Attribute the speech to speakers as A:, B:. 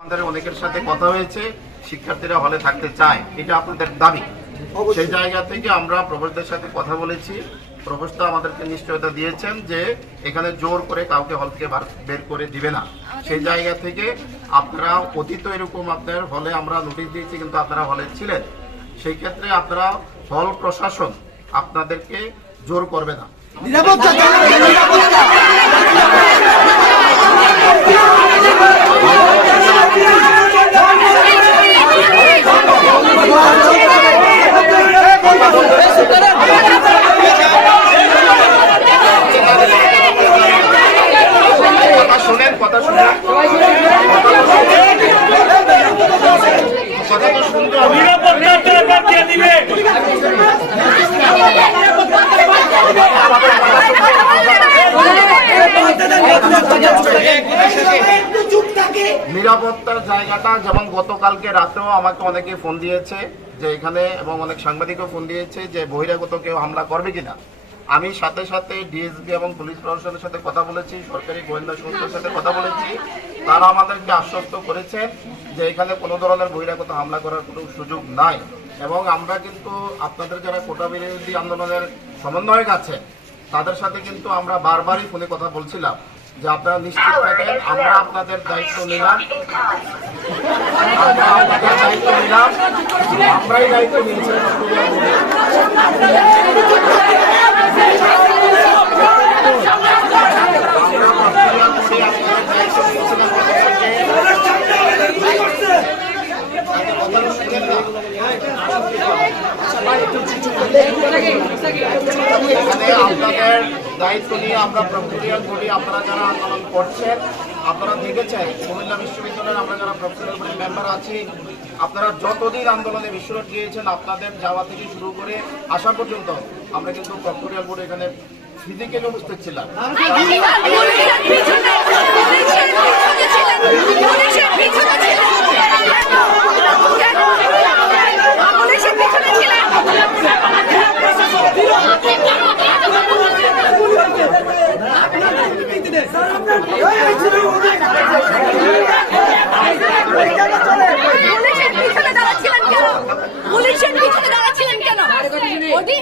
A: আমাদের অনেকের সাথে কথা হয়েছে শিক্ষার্থীরা হলে থাকতে চায় এটা আপনাদের দাবি। সেই জায়গা থেকে আমরা প্রবেশদের সাথে কথা বলেছি। প্রবেশটা আমাদেরকে নিশ্চয়তা দিয়েছেন যে এখানে জোর করে কাউকে হল থেকে বের করে দিবে না। সেই জায়গা থেকে আপনারা অতীত এরকম আপনার হলে আমরা নোটিশ দিয়েছি কিন্তু আপনারা হলে ছিলেন। সেই ক্ষেত্রে আপনারা হল প্রশাসন আপনাদেরকে জোর করবে না।
B: নিরাপত্তা নিরাপত্তা
A: কথা শুনেন কথা শুনেন কথা তো শুনতে
C: নিরাপত্তার
A: জায়গাটা যেমন গতকালকে রাতেও আমাকে অনেকে ফোন দিয়েছে যে এখানে এবং অনেক সাংবাদিকও ফোন দিয়েছে যে বহিরাগত কেউ হামলা করবে কিনা। আমি সাথে সাথে ডিএসপি এবং পুলিশ প্রশাসনের সাথে কথা বলেছি, সরকারি গোয়েন্দা সংস্থার সাথে কথা বলেছি। তারা আমাদেরকে আশ্বস্ত করেছেন যে এখানে কোনো ধরনের বহিরাগত হামলা করার কোনো সুযোগ নাই। এবং আমরা কিন্তু আপনাদের যারা কোটা বিরোধী আন্দোলনের সমন্বয়ক আছে তাদের সাথে কিন্তু আমরা বারবারই ফোনে কথা বলছিলাম যে আপনারা নিশ্চিত থাকেন, আমরা আপনাদের দায়িত্ব নিলাম। দায়িত্ব নিলাম। আমরাই দায়িত্ব নিয়েছি আমরা প্রক্রিয়া করে আপনাদের দায়িত্ব নিয়েছিলাম আপনাদের দায়িত্ব নিয়ে আমরা প্রক্রিয়া করি, আপনারা যারা আন্দোলন করছেন, আপনারা দেখেছেন, কুমিল্লা বিশ্ববিদ্যালয়ের আমরা যারা বডি মেম্বার আছি, আপনারা যতদিন আন্দোলনে বিশ্বরোড গিয়েছেন আপনাদের যাওয়া থেকে শুরু করে আসা পর্যন্ত আমরা কিন্তু প্রক্রিয়া বোর্ড এখানে ফিজিক্যালি উপস্থিত ছিলাম।
D: পুলিশের